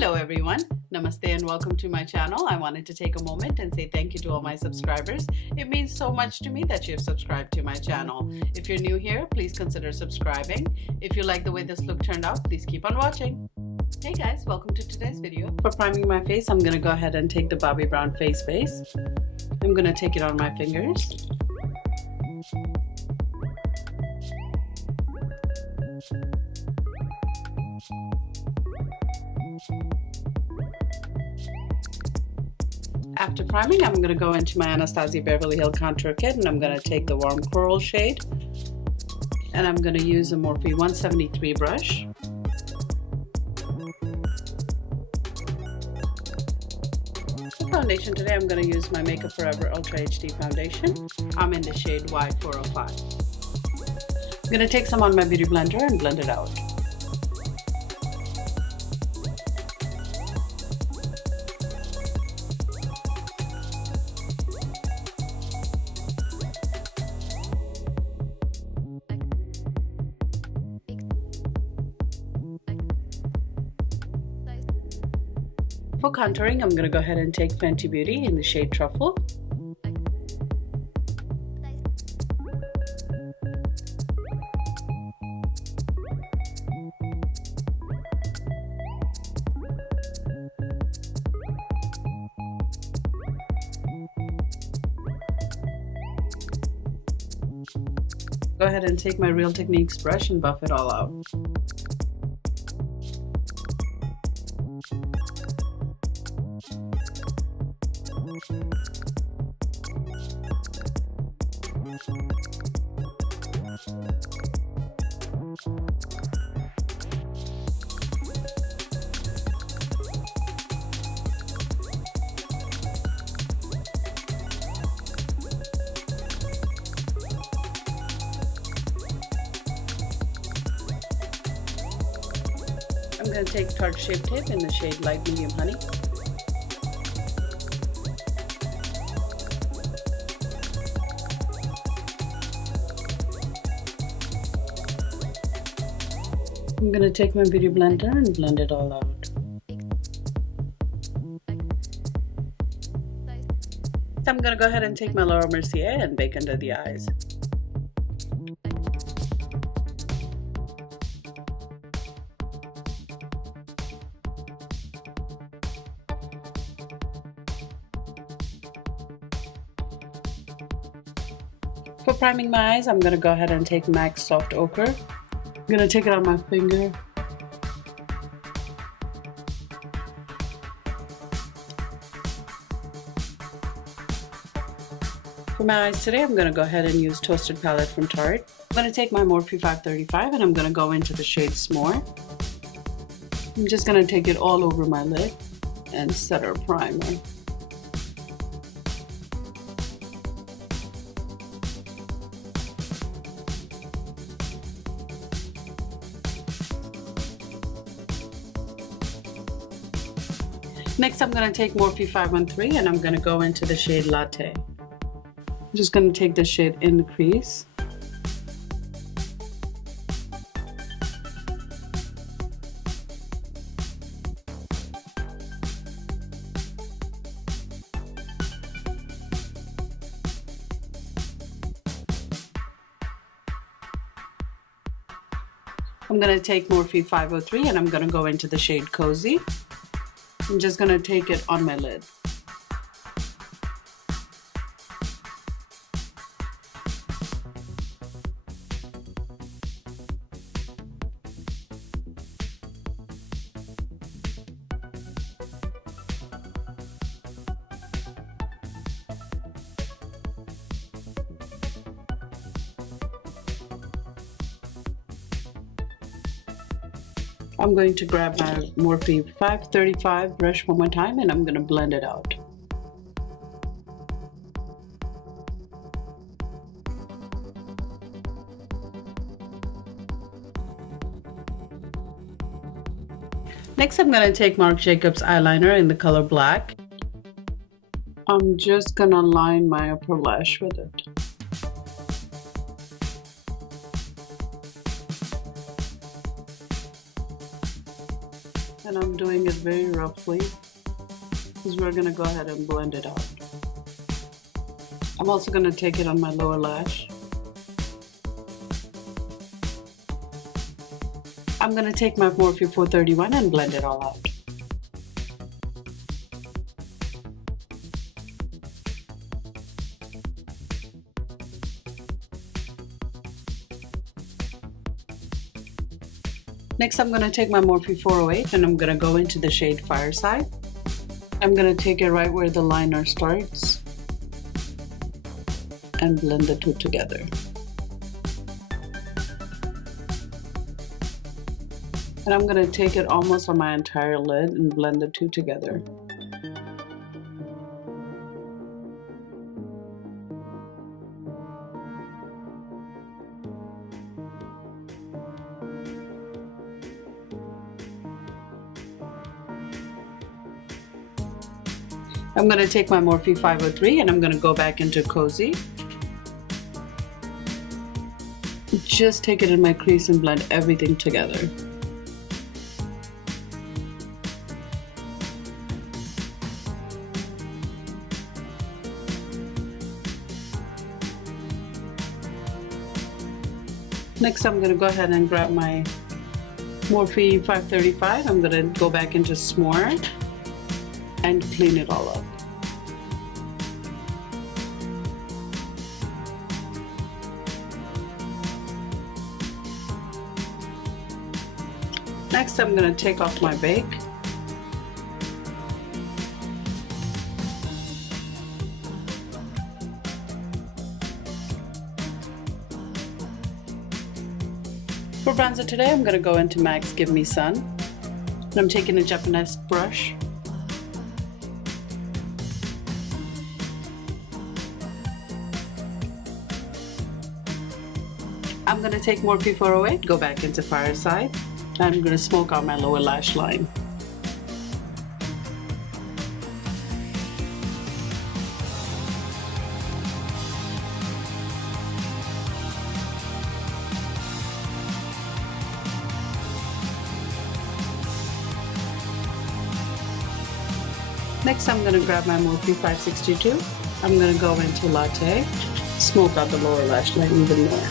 Hello everyone, Namaste and welcome to my channel. I wanted to take a moment and say thank you to all my subscribers. It means so much to me that you have subscribed to my channel. If you're new here, please consider subscribing. If you like the way this look turned out, please keep on watching. Hey guys, welcome to today's video. For priming my face, I'm going to go ahead and take the Bobbi Brown face base. I'm going to take it on my fingers. After priming, I'm going to go into my Anastasia Beverly Hills Contour Kit and I'm going to take the warm coral shade and I'm going to use a Morphe 173 brush. For foundation today, I'm going to use my Makeup Forever Ultra HD foundation. I'm in the shade Y405. I'm going to take some on my beauty blender and blend it out. For contouring, I'm going to go ahead and take Fenty Beauty in the shade Truffle. Go ahead and take my Real Techniques brush and buff it all out. I'm going to take Tarte Shape Tape in the shade Light Medium Honey. I'm going to take my beauty blender and blend it all out. So I'm going to go ahead and take my mercier and bake under the eyes. For priming my eyes, I'm going to go ahead and take MAC's Soft Ochre. I'm going to take it on my finger. For my eyes today, I'm going to go ahead and use Toasted Palette from Tarte. I'm going to take my Morphe 535 and I'm going to go into the shade S'more. I'm just going to take it all over my lid and set our primer. Next, I'm going to take Morphe 513 and I'm going to go into the shade Latte. I'm just going to take the shade in the crease. I'm going to take Morphe 503 and I'm going to go into the shade Cozy. I'm just going to take it on my lid. I'm going to grab my Morphe 535 brush one more time and I'm going to blend it out. Next, I'm going to take Marc Jacobs eyeliner in the color black. I'm just going to line my upper lash with it. And I'm doing it very roughly because we're gonna go ahead and blend it out. I'm also gonna take it on my lower lash. I'm gonna take my Morphe 431 and blend it all out. Next, I'm going to take my Morphe 408 and I'm going to go into the shade Fireside. I'm going to take it right where the liner starts and blend the two together. And I'm going to take it almost on my entire lid and blend the two together. I'm going to take my Morphe 503 and I'm going to go back into Cozy. Just take it in my crease and blend everything together. Next, I'm going to go ahead and grab my Morphe 535. I'm going to go back into S'more and clean it all up. Next, I'm going to take off my bake. For bronzer today, I'm going to go into MAC's Give Me Sun. And I'm taking a Japanese brush. I'm going to take Morphe 408, go back into Fireside. I'm going to smoke out my lower lash line. Next, I'm going to grab my Morphe 562. I'm going to go into Latte, smoke out the lower lash line even more.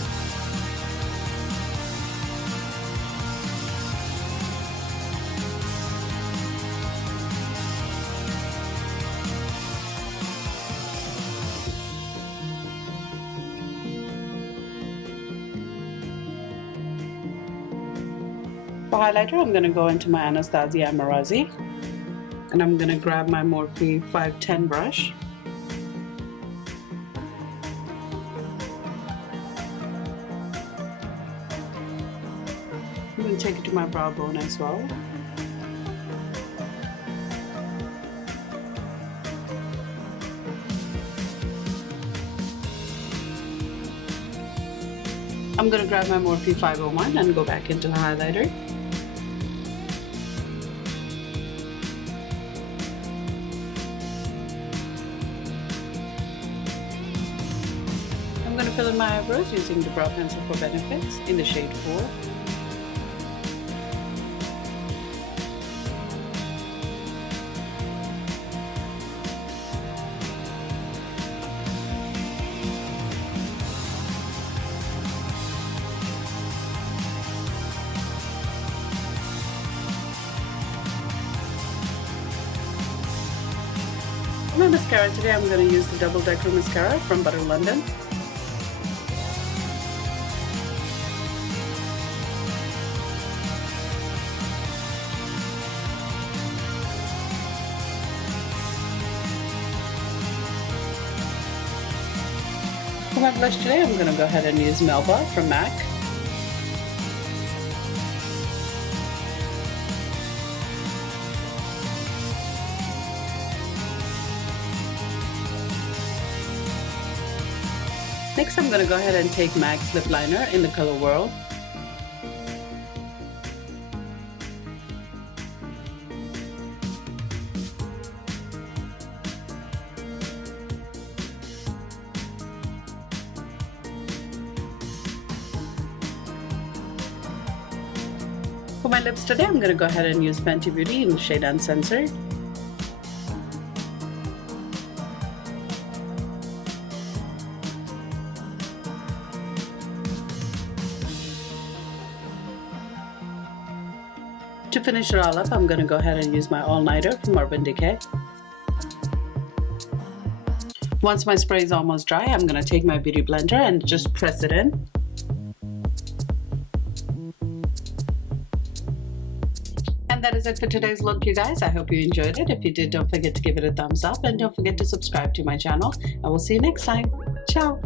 For highlighter, I'm going to go into my Anastasia Amerezy, and I'm going to grab my Morphe 510 brush. I'm going to take it to my brow bone as well. I'm going to grab my Morphe 501 and go back into the highlighter. I'm going to fill in my eyebrows using the brow pencil for Benefits in the shade 4. For my mascara today, I'm going to use the Double Decker Mascara from Butter London. For my blush today, I'm going to go ahead and use Melba from MAC. Next, I'm going to go ahead and take MAC's lip liner in the color Whirl. For my lips today, I'm going to go ahead and use Fenty Beauty in the shade Uncensored. To finish it all up, I'm going to go ahead and use my all-nighter from Urban Decay. Once my spray is almost dry, I'm going to take my beauty blender and just press it in. And that is it for today's look, you guys. I hope you enjoyed it. If you did, don't forget to give it a thumbs up and don't forget to subscribe to my channel. I will see you next time. Ciao!